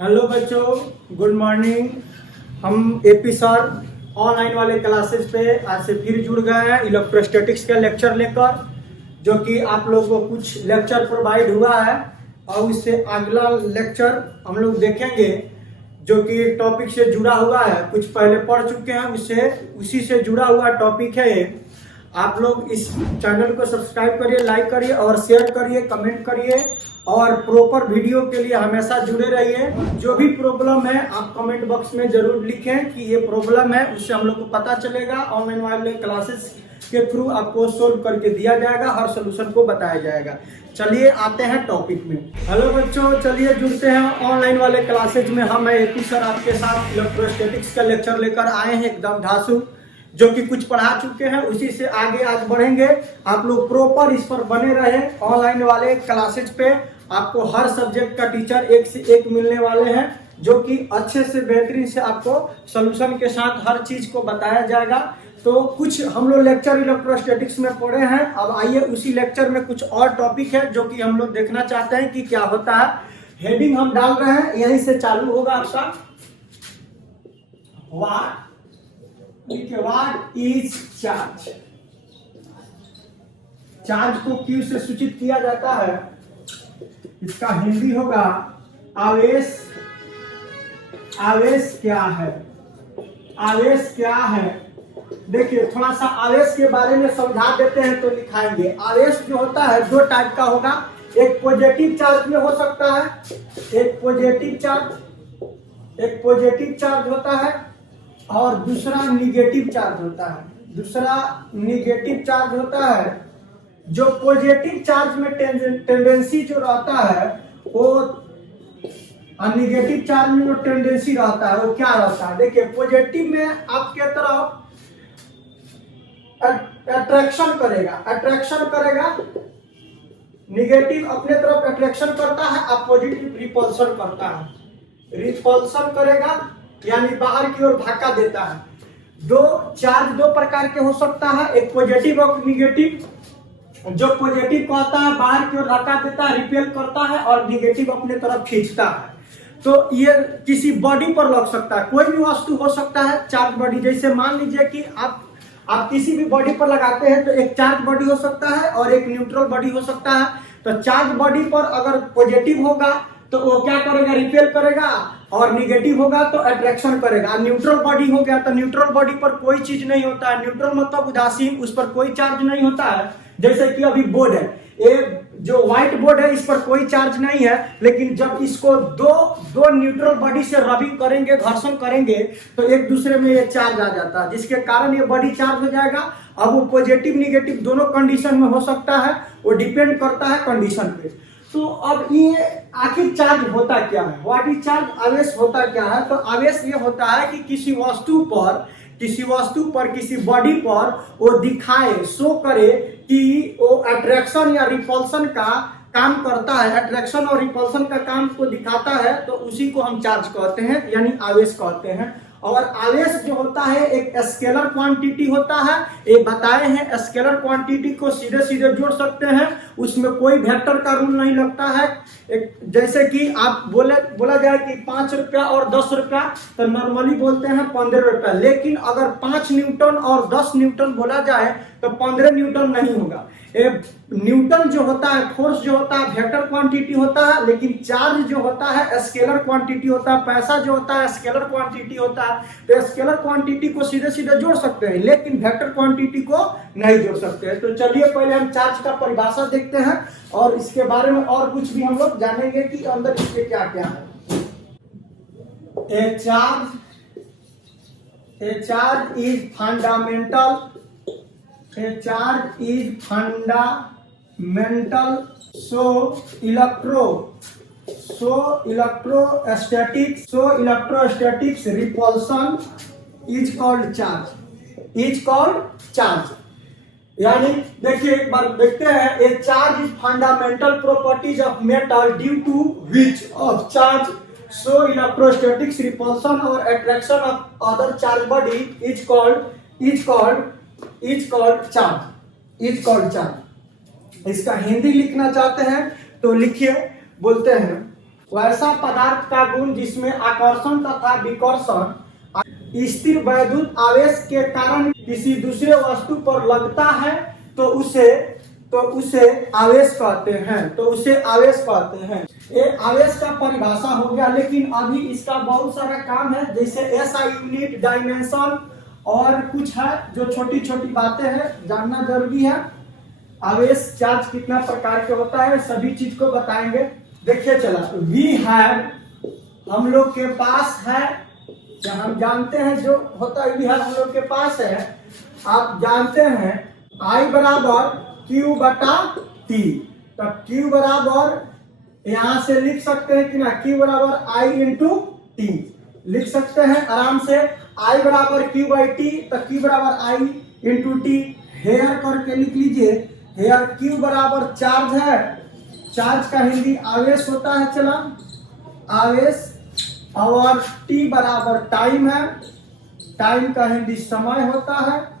Hello बच्चों, good morning. हम AP sir online वाले क्लासेस पे आज से फिर जुड़ गए हैं इलेक्ट्रोस्टैटिक्स का लेक्चर लेकर, जो कि आप लोगों को कुछ लेक्चर प्रोवाइड हुआ है और उससे अगला लेक्चर हम लोग देखेंगे जो कि टॉपिक से जुड़ा हुआ है। कुछ पहले पढ़ चुके हैं, उससे उसी से जुड़ा हुआ टॉपिक है। आप लोग इस चैनल को सब्सक्राइब करिए, लाइक करिए और शेयर करिए, कमेंट करिए और प्रॉपर वीडियो के लिए हमेशा जुड़े रहिए। जो भी प्रॉब्लम है आप कमेंट बॉक्स में जरूर लिखें कि ये प्रॉब्लम है, उससे हम लोग को पता चलेगा। ऑनलाइन वाले क्लासेस के थ्रू आपको सोल्व करके दिया जाएगा, हर सोल्यूशन को बताया जाएगा। चलिए आते हैं टॉपिक में। हेलो बच्चों, चलिए जुड़ते हैं ऑनलाइन वाले क्लासेज में। हम एपी सर आपके साथ इलेक्ट्रोस्टैटिक्स का लेक्चर लेकर आए हैं, एकदम धांसू, जो कि कुछ पढ़ा चुके हैं, उसी से आगे आज बढ़ेंगे। आप लोग प्रॉपर इस पर बने रहे। ऑनलाइन वाले क्लासेज पे आपको हर सब्जेक्ट का टीचर एक से एक मिलने वाले हैं, जो कि अच्छे से बेहतरीन से आपको सॉल्यूशन के साथ हर चीज को बताया जाएगा। तो कुछ हम लोग लेक्चर इलेक्ट्रोस्टैटिक्स में पढ़े हैं, अब आइए उसी लेक्चर में कुछ और टॉपिक है जो कि हम लोग देखना चाहते हैं कि क्या होता है। हेडिंग हम डाल रहे हैं, यहीं से चालू होगा आपका। What is charge? चार्ज को क्यू से सूचित किया जाता है। इसका हिंदी होगा आवेश। आवेश क्या है? आवेश क्या है? देखिए, थोड़ा सा आवेश के बारे में समझा देते हैं तो लिखाएंगे। आवेश जो होता है दो टाइप का होगा। एक पॉजिटिव चार्ज में हो सकता है, एक पॉजिटिव चार्ज होता है और दूसरा निगेटिव चार्ज होता है। दूसरा निगेटिव चार्ज होता है। जो पॉजिटिव चार्ज में टेंडेंसी जो रहता है वो, निगेटिव चार्ज में जो टेंडेंसी रहता है वो क्या रहता है? देखिए, पॉजिटिव में आपके तरफ अट्रैक्शन करेगा, निगेटिव अपने तरफ अट्रैक्शन करता है, पॉजिटिव रिपल्सन करता है। रिपल्सन करेगा यानी बाहर की ओर धक्का देता है। दो चार्ज दो प्रकार के हो सकता है, एक पॉजिटिव और निगेटिव। जो पॉजिटिव कहता है बाहर की ओर धक्का देता है, रिपेल करता है, और निगेटिव अपने तरफ खींचता है। तो ये किसी बॉडी पर लग सकता है, कोई भी वस्तु हो सकता है चार्ज बॉडी। जैसे मान लीजिए कि आप किसी भी बॉडी पर लगाते हैं तो एक चार्ज बॉडी हो सकता है और एक न्यूट्रल बॉडी हो सकता है। तो चार्ज बॉडी पर अगर पॉजिटिव होगा तो वो क्या करेगा? रिपेल करेगा, और निगेटिव होगा तो अट्रैक्शन करेगा। न्यूट्रल बॉडी हो गया तो न्यूट्रल बॉडी पर कोई चीज नहीं होता है। न्यूट्रल मतलब उदासीन, उस पर कोई चार्ज नहीं होता है। जैसे कि अभी बोर्ड है, ये जो व्हाइट बोर्ड है इस पर कोई चार्ज नहीं है, लेकिन जब इसको दो न्यूट्रल बॉडी से रबिंग करेंगे, घर्षण करेंगे, तो एक दूसरे में ये चार्ज आ जाता है, जिसके कारण ये बॉडी चार्ज हो जाएगा। अब वो पॉजिटिव निगेटिव दोनों कंडीशन में हो सकता है, वो डिपेंड करता है कंडीशन पे। तो अब ये आखिर चार्ज होता क्या है? What is charge? आवेश होता क्या है? तो आवेश ये होता है कि किसी वस्तु पर किसी बॉडी पर वो दिखाए, शो करे कि वो अट्रैक्शन या रिपल्सन का काम करता है। अट्रैक्शन और रिपल्सन का काम को दिखाता है, तो उसी को हम चार्ज कहते हैं, यानी आवेश कहते हैं। और आवेश जो होता है एक स्केलर क्वांटिटी होता है। ये बताए हैं, स्केलर क्वांटिटी को सीधे सीधे जोड़ सकते हैं, उसमें कोई वेक्टर का रूल नहीं लगता है। एक जैसे कि आप बोला जाए कि 5 रुपया और 10 रुपया, तो नॉर्मली बोलते हैं 15 रुपया। लेकिन अगर 5 न्यूटन और 10 न्यूटन बोला जाए तो 15 न्यूटन नहीं होगा। न्यूटन जो होता है, फोर्स जो होता है, वेक्टर क्वांटिटी होता है, लेकिन चार्ज जो होता है स्केलर क्वांटिटी होता है। पैसा जो होता है स्केलर क्वांटिटी होता है। तो स्केलर क्वांटिटी को सीधे सीधे जोड़ सकते हैं, लेकिन वेक्टर क्वांटिटी को नहीं जोड़ सकते हैं। तो चलिए पहले हम चार्ज का परिभाषा देखते हैं और इसके बारे में और कुछ भी हम लोग जानेंगे कि अंदर इसके क्या क्या है। ए charge is fundamental. A charge is fundamental. So electrostatics repulsion is called charge. यानी देखिए, एक बार देखते हैं। A charge is fundamental properties of metal due to which of charge so electrostatics repulsion or attraction of other charge body is called charge। इसका हिंदी लिखना चाहते हैं तो लिखिए, बोलते हैं वैसा पदार्थ का गुण जिसमें आकर्षण तथा विकर्षण स्थिर वैद्युत आवेश के कारण किसी दूसरे वस्तु पर लगता है तो उसे आवेश कहते हैं। ये आवेश का परिभाषा हो गया, लेकिन अभी इसका बहुत सारा काम है, जैसे एसआई यूनिट, डायमेंशन और कुछ है जो छोटी छोटी बातें हैं, जानना जरूरी है। आवेश चार्ज कितना प्रकार के होता है सभी चीज को बताएंगे। देखिए चला, वी हैव हम लोग के पास है, हम जानते हैं जो होता है वी हैव हम लोग के पास है। आप जानते हैं I बराबर Q बटा T, तब Q बराबर यहां से लिख सकते हैं कि ना, Q बराबर I इंटू T लिख सकते हैं आराम से। I बराबर Q बाई T, तो Q बराबर I इंटू T हेयर करके लिख लीजिए। हेयर Q बराबर चार्ज है, चार्ज का हिंदी आवेश होता है, चला आवेश, और T बराबर टाइम है, टाइम का हिंदी समय होता है,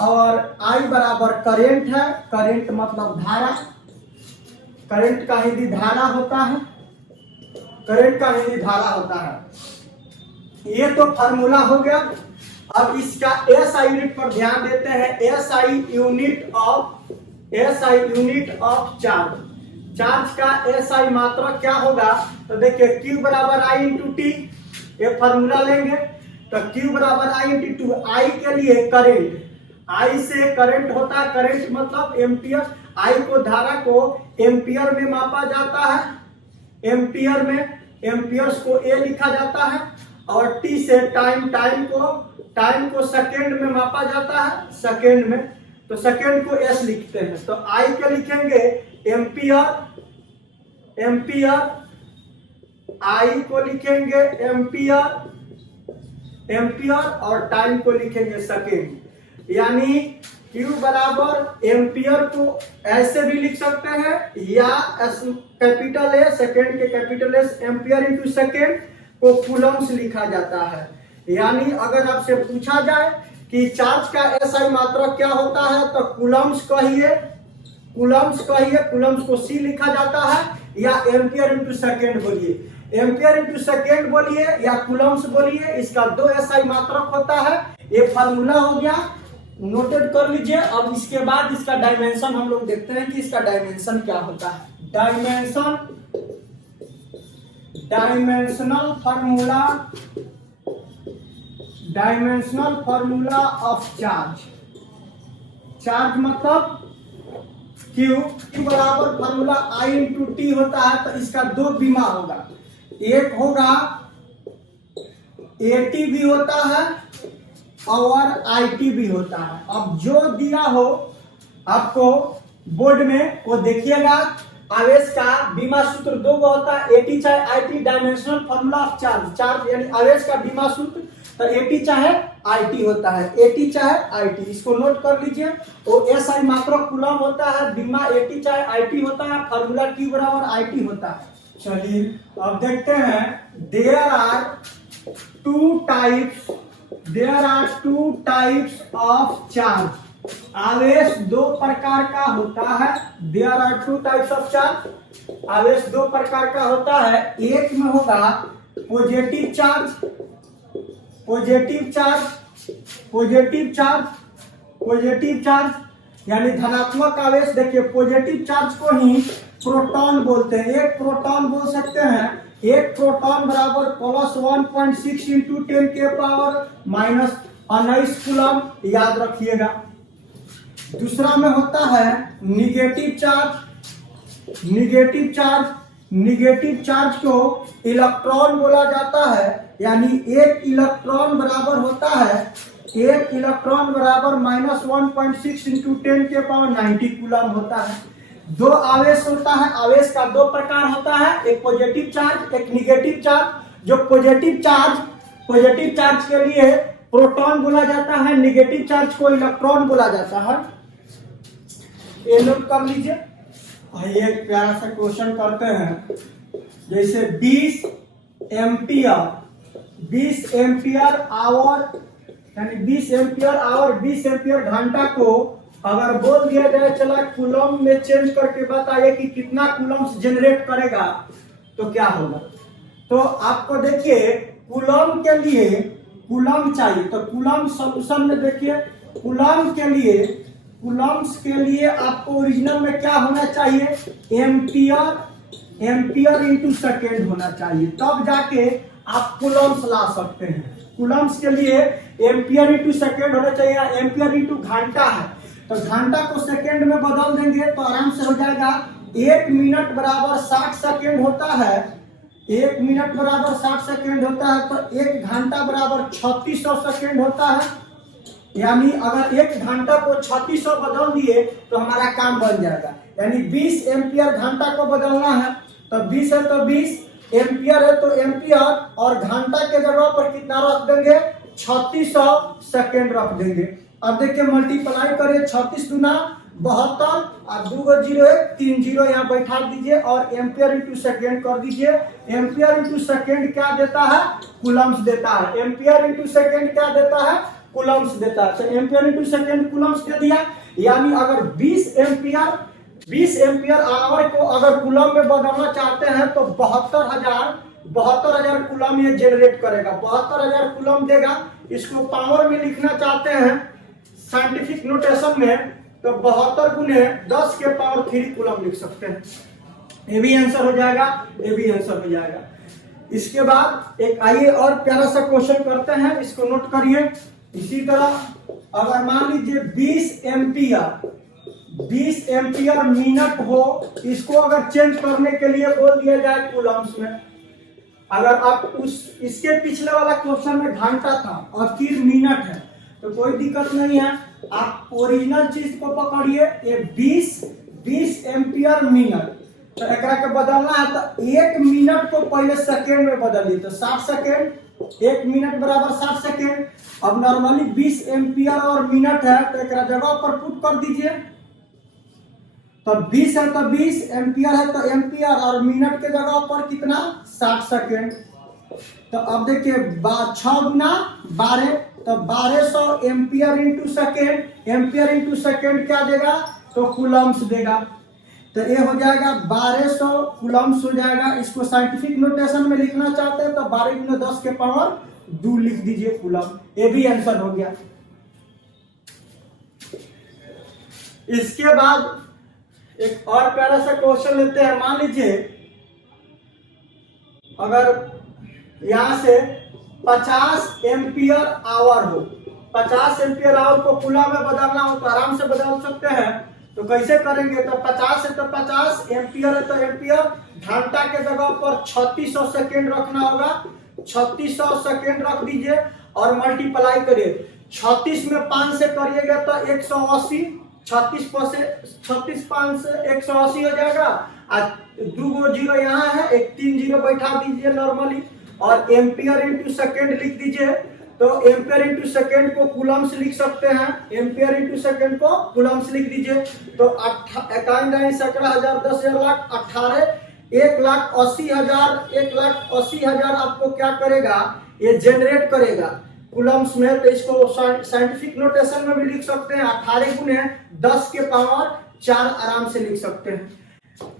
और I बराबर करेंट है, करेंट मतलब धारा, करेंट का हिंदी धारा होता है, करेंट का हिंदी धारा होता है। ये तो फार्मूला हो गया। अब इसका एसआई यूनिट पर ध्यान देते हैं। SI unit of charge, charge का एसआई मात्रक क्या होगा, तो देखिए Q बराबर I इंटू टी, ये फार्मूला लेंगे तो Q बराबर I इंटू टू। I के लिए करंट, I से करंट होता है, करंट मतलब एम्पियर, I को धारा को एम्पियर में मापा जाता है, एम्पियर में, एम्पियर्स को A लिखा जाता है, और T से टाइम को सेकेंड में मापा जाता है, सेकेंड में, तो सेकेंड को S लिखते हैं। तो I के लिखेंगे एम्पियर, I को लिखेंगे एम्पियर और टाइम को लिखेंगे सेकेंड। यानी Q बराबर एम्पियर को ऐसे भी लिख सकते हैं, या कैपिटल ए, सेकेंड के capital S, ampere into second को कूलम्स लिखा जाता है। यानी अगर आपसे पूछा जाए कि चार्ज का एसआई मात्रक क्या होता है, तो कूलम्स कहिए, कूलम्स को C लिखा जाता है, या एम्पियर इंटू सेकेंड बोलिए, एम्पियर इंटू सेकेंड बोलिए, या कूलम्स बोलिए। इसका दो एसआई मात्रक होता है। ये फार्मूला हो गया, नोटेड कर लीजिए। अब इसके बाद इसका डायमेंशन हम लोग देखते हैं कि इसका डायमेंशन क्या होता है। डायमेंशनल फार्मूला ऑफ चार्ज मतलब Q बराबर फार्मूला I इंटू टी होता है, तो इसका दो बीमा होगा, एक होगा AT भी होता है और IT भी होता है। अब जो दिया हो आपको बोर्ड में वो देखिएगा। आवेश का बीमा सूत्र दो गो होता है, AT चाहे IT, dimensional formula of charge यानी आवेश का बीमा सूत्र, तो AT चाहे IT होता है, AT चाहे IT, इसको नोट कर लीजिए। और SI मात्रक कूलम होता है, बीमा AT चाहे IT होता है, फार्मूला Q बराबर IT होता है। चलिए अब देखते हैं, there are two types of charge, आवेश दो प्रकार का होता है। There are two types of charge, आवेश दो प्रकार का होता है। एक में होगा पॉजिटिव चार्ज यानी धनात्मक आवेश। देखिए पॉजिटिव चार्ज को ही प्रोटॉन बोलते हैं, एक प्रोटॉन बोल सकते हैं। एक प्रोटॉन बराबर प्लस 1.6 इंटू 10 के पावर माइनस 19 कूलम, याद रखिएगा। दूसरा में होता है निगेटिव चार्ज को इलेक्ट्रॉन बोला जाता है, यानी एक इलेक्ट्रॉन बराबर होता है, एक इलेक्ट्रॉन बराबर माइनस 1.6 इंटू 10 के पावर 90 कूलम होता है। दो आवेश होता है, आवेश का दो प्रकार होता है, एक पॉजिटिव चार्ज, एक निगेटिव चार्ज। जो पॉजिटिव चार्ज के लिए प्रोटॉन बोला जाता है, निगेटिव चार्ज को इलेक्ट्रॉन बोला जाता है। ये नोट कर लीजिए। एक प्यारा सा क्वेश्चन करते हैं, जैसे 20 एम्पियर आवर यानी 20 एम्पियर घंटा को अगर बोल दिया जाए चला कूलम में चेंज करके बताइए कि कितना कूलम्स जनरेट करेगा, तो क्या होगा। तो आपको देखिए कूलम के लिए कूलम चाहिए, तो कूलम सॉल्यूशन में देखिए कूलम्स के लिए आपको ओरिजिनल में क्या होना चाहिए, एम्पियर इंटू सेकेंड होना चाहिए, तब जाके आप कूलम्स ला सकते हैं। कूलम्स के लिए एम्पियर इंटू सेकेंड होना चाहिए, एम्पियर इंटू घंटा है तो घंटा को सेकेंड में बदल देंगे तो आराम से हो जाएगा। 1 मिनट बराबर 60 सेकेंड होता है, 1 मिनट बराबर 60 सेकेंड होता है, तो 1 घंटा बराबर 3600 सेकेंड होता है। यानी अगर 1 घंटा को 3600 बदल दिए तो हमारा काम बन जाएगा। यानी 20 एम्पियर घंटा को बदलना है, तो 20 है तो 20, एम्पियर है तो एम्पियर, और घंटा के जगह पर कितना रख देंगे, 3600 सेकेंड रख देंगे। अब देखिए मल्टीप्लाई करिए, 36 दूना 72 और 2 गो 0 है, 3 0 यहाँ बैठा दीजिए और एम्पियर इंटू सेकेंड कर दीजिए। एम्पियर इंटू सेकेंड क्या देता है, कूलम्स देता है। एम्पियर इंटू सेकेंड क्या देता है, कूलम्स देता है। तो एम्पियर इंटू सेकेंड कूलम्स दे दिया। यानी अगर 20 एम्पियर आवर को अगर कूलम में बदलना चाहते हैं तो 72,000 कूलम ये जनरेट करेगा, 72,000 कूलम देगा। इसको पावर में लिखना चाहते हैं साइंटिफिक नोटेशन में तो 72 गुने 10 के पावर 3 कूलम लिख सकते हैं। ये भी आंसर हो जाएगा, ये भी आंसर हो जाएगा। इसके बाद एक आइए और प्यारा सा क्वेश्चन करते हैं, इसको नोट करिए। इसी तरह अगर मान लीजिए 20 एम्पियर मिनट हो, इसको अगर चेंज करने के लिए बोल दिया जाए कूलम्स में। अगर आप इसके पिछले वाला क्वेश्चन में घंटा था और फिर मिनट है तो कोई दिक्कत नहीं है, आप ओरिजिनल चीज को पकड़िए। ये 20 एम्पियर मिनट, तो एक के बदलना है तो 1 मिनट को पहले सेकेंड में बदलिए, तो 60 सेकेंड, 1 मिनट बराबर 60 सेकेंड। अब नॉर्मली 20 एम्पियर और मिनट है तो एक जगह पर पुट कर दीजिए, तो 20 है तो 20, एम्पियर है तो एम्पियर, और मिनट के जगह पर कितना, 60 सेकेंड। तो अब देखिए 6 गुना 12, तो 1200 ampere into second. Ampere into second क्या देगा, तो कूलम्स देगा। तो ये हो जाएगा 1200 कूलम्स हो जाएगा। इसको साइंटिफिक नोटेशन में लिखना चाहते हैं तो 12 गुना 10 के पावर 2 लिख दीजिए कूलम। ये भी आंसर हो गया। इसके बाद एक और प्यारा सा क्वेश्चन लेते हैं। मान लीजिए अगर यहां से 50 एम्पियर आवर हो, 50 एम्पियर आवर को कूलम में बदलना हो तो आराम से बदल सकते हैं। तो कैसे करेंगे, तो 50 है तो 50, एम्पियर है तो एम्पियर, घंटा के जगह पर 3600 सेकेंड रखना होगा, 3600 सेकेंड रख दीजिए और मल्टीप्लाई करिए। 36 में 5 से करिएगा तो 180, 36 5 से 180 हो जाएगा। 2 गो 0 यहाँ है, एक 3 0 बैठा दीजिए नॉर्मली, और एम्पियर इंटू सेकेंड लिख दीजिए। तो एम्पियर इंटू सेकेंड को कूलम्स लिख सकते हैं, एम्पियर इंटू सेकेंड को कूलम्स लिख दीजिए। तो 51 17,000 10,000 लाख 18 1,80,000 1,80,000 आपको क्या करेगा, ये जनरेट करेगा कूलम्स में। तो इसको साइंटिफिक नोटेशन में भी लिख सकते हैं, 18 गुने 10 के पावर 4 आराम से लिख सकते हैं।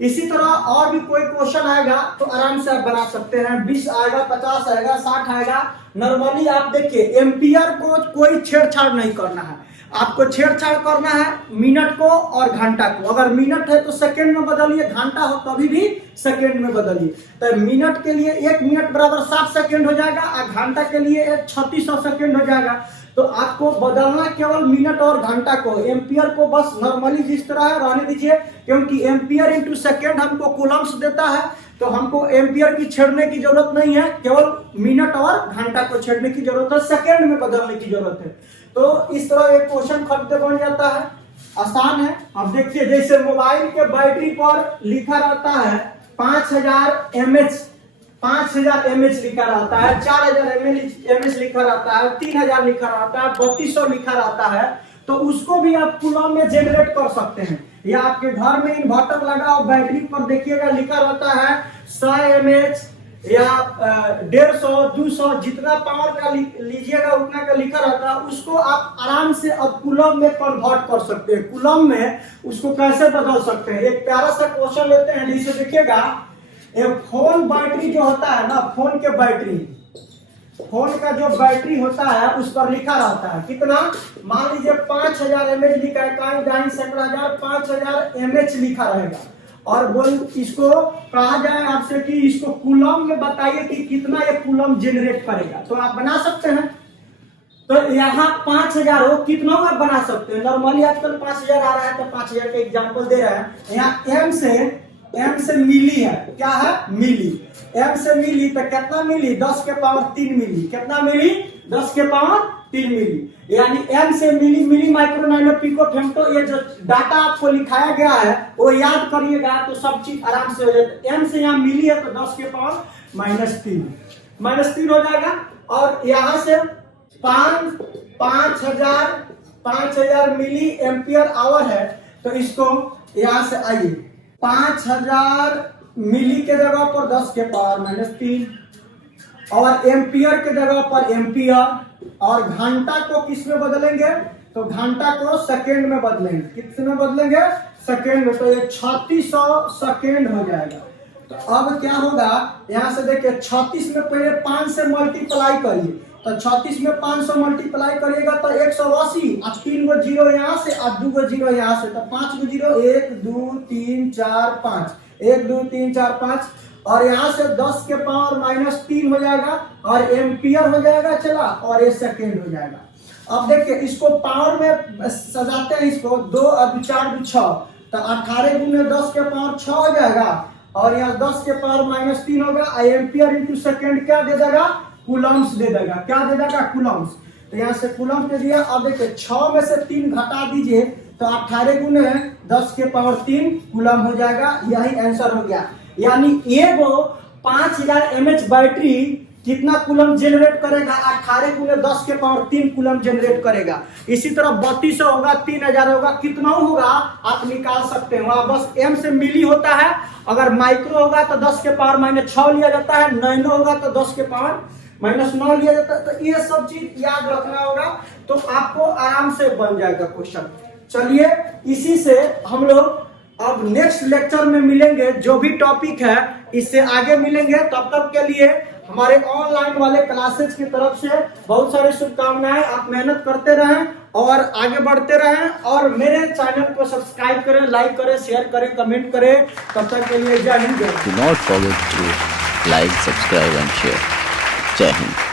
इसी तरह और भी कोई क्वेश्चन आएगा तो आराम से आप बना सकते हैं। 20 आएगा, 50 आएगा, 60 आएगा। नॉर्मली आप देखिए एम्पियर को कोई छेड़छाड़ नहीं करना है, आपको छेड़छाड़ करना है मिनट को और घंटा को। अगर मिनट है तो सेकेंड में बदलिए, घंटा हो तभी भी सेकेंड में बदलिए। तो मिनट के लिए 1 मिनट बराबर 60 सेकेंड हो जाएगा और घंटा के लिए 3600 सेकेंड हो जाएगा। तो आपको बदलना केवल मिनट और घंटा को, एम्पियर को बस नॉर्मली जिस तरह है रहने दीजिए, क्योंकि एम्पियर इंटू सेकेंड हमको कूलम्स देता है। तो हमको एम्पियर की छेड़ने की जरूरत नहीं है, केवल मिनट और घंटा को छेड़ने की जरूरत है, सेकेंड में बदलने की जरूरत है। तो इस तरह एक क्वेश्चन खरीदते बन जाता है, आसान है। अब देखिए जैसे मोबाइल के बैटरी पर लिखा रहता है 5000 mAh, 5000 mAh लिखा रहता है, 4000 mAh लिखा रहता है, 3000 लिखा रहता है, 3200 लिखा रहता है। तो उसको भी आप कूलम में जनरेट कर सकते हैं। या आपके घर में इन्वर्टर लगा हो, बैटरी पर देखिएगा लिखा रहता है 100 mAh या 150 200, जितना पावर का लीजिएगा उतना का लिखा रहता है। उसको आप आराम से अब कूलम में कन्वर्ट कर सकते हैं। कूलम में उसको कैसे बदल सकते हैं, एक प्यारा सा क्वेश्चन लेते हैं। जैसे देखिएगा ये फोन बैटरी जो होता है ना, फोन के बैटरी, फोन का जो बैटरी होता है उस पर लिखा रहता है कितना, मान लीजिए 5000 mAh लिखा है, कहीं दाई सैकड़ा हजार 5000 mAh लिखा रहेगा। और बोल इसको कहा जाए आपसे कि इसको कूलम में बताइए कि कितना ये कूलम जनरेट करेगा, तो आप बना सकते हैं। तो यहाँ 5000 हो, कितना आप बना सकते हैं। नॉर्मली आजकल 5000 आ रहा है तो 5000 का एग्जांपल दे रहा है। यहाँ एम से मिली है, क्या है, मिली। एम से मिली तो कितना मिली, 10 के पावर 3 मिली। कितना मिली, 10 के पावर 3 मिली। यानी एम से milli, milli micro nano pico femto, ये जो डाटा आपको लिखाया गया है वो याद करिएगा तो सब चीज आराम से हो जाएगा। एम से यहाँ मिली है तो 10 के पावर -3 हो जाएगा। और यहाँ से 5000 मिली एम्पियर आवर है, तो इसको यहाँ से आइए 5000 मिली के जगह पर 10 के पावर -3 और एम्पियर के जगह पर एम्पियर। और घंटा को किस में बदलेंगे, तो घंटा को सेकेंड में बदलेंगे। किस में बदलेंगे, सेकेंड में। तो ये 3600 सेकेंड हो जाएगा। तो अब क्या होगा, यहाँ से देखिए 36 में पहले 5 से मल्टीप्लाई करिए, तो 36 में 500 मल्टीप्लाई करिएगा तो 180 और 3 गो जीरो यहाँ से और 2 गो जीरो यहाँ से, तो 5 गो जीरो 1 2 3 4 5, 1 2 3 4 5। और यहाँ से 10 के पावर -3 हो जाएगा और एम्पियर हो जाएगा चला, और ये सेकेंड हो जाएगा। अब देखिए इसको पावर में सजाते हैं, इसको 2 और 4 6, तो 18 गुने 10 के पावर 6 हो जाएगा। और यहाँ 10 के पावर -3 होगा। एम्पियर इंटू सेकेंड क्या दे देगा, कूलम्स दे देगा। क्या दे देगा, कूलम्स। तो यहाँ से कूलम्स दे दिया। अब देखिए 6 में से 3 घटा दीजिए तो 18 गुने 10 के पावर 3 कूलम हो जाएगा। यही आंसर हो गया। यानी एगो 5000 mAh बैटरी कितना कूलम जनरेट करेगा, 18 गुने 10 के पावर 3 कूलम जनरेट करेगा। इसी तरह 3200 होगा, 3000 होगा, कितना होगा आप निकाल सकते हैं। वहां बस एम से मिली होता है। अगर माइक्रो होगा तो 10 के पावर -6 लिया जाता है, नैनो होगा तो 10 के पावर -9 लिया जाता है। तो ये सब चीज याद रखना होगा, तो आपको आराम से बन जाएगा क्वेश्चन। चलिए इसी से हम लोग अब नेक्स्ट लेक्चर में मिलेंगे। जो भी टॉपिक है इससे आगे मिलेंगे। तब तक के लिए हमारे ऑनलाइन वाले क्लासेज की तरफ से बहुत सारी शुभकामनाएं। आप मेहनत करते रहें और आगे बढ़ते रहें, और मेरे चैनल को सब्सक्राइब करें, लाइक करें, शेयर करें, कमेंट करें। तब तक के लिए जय Hind. Do not forget to like, subscribe and share. Jai Hind.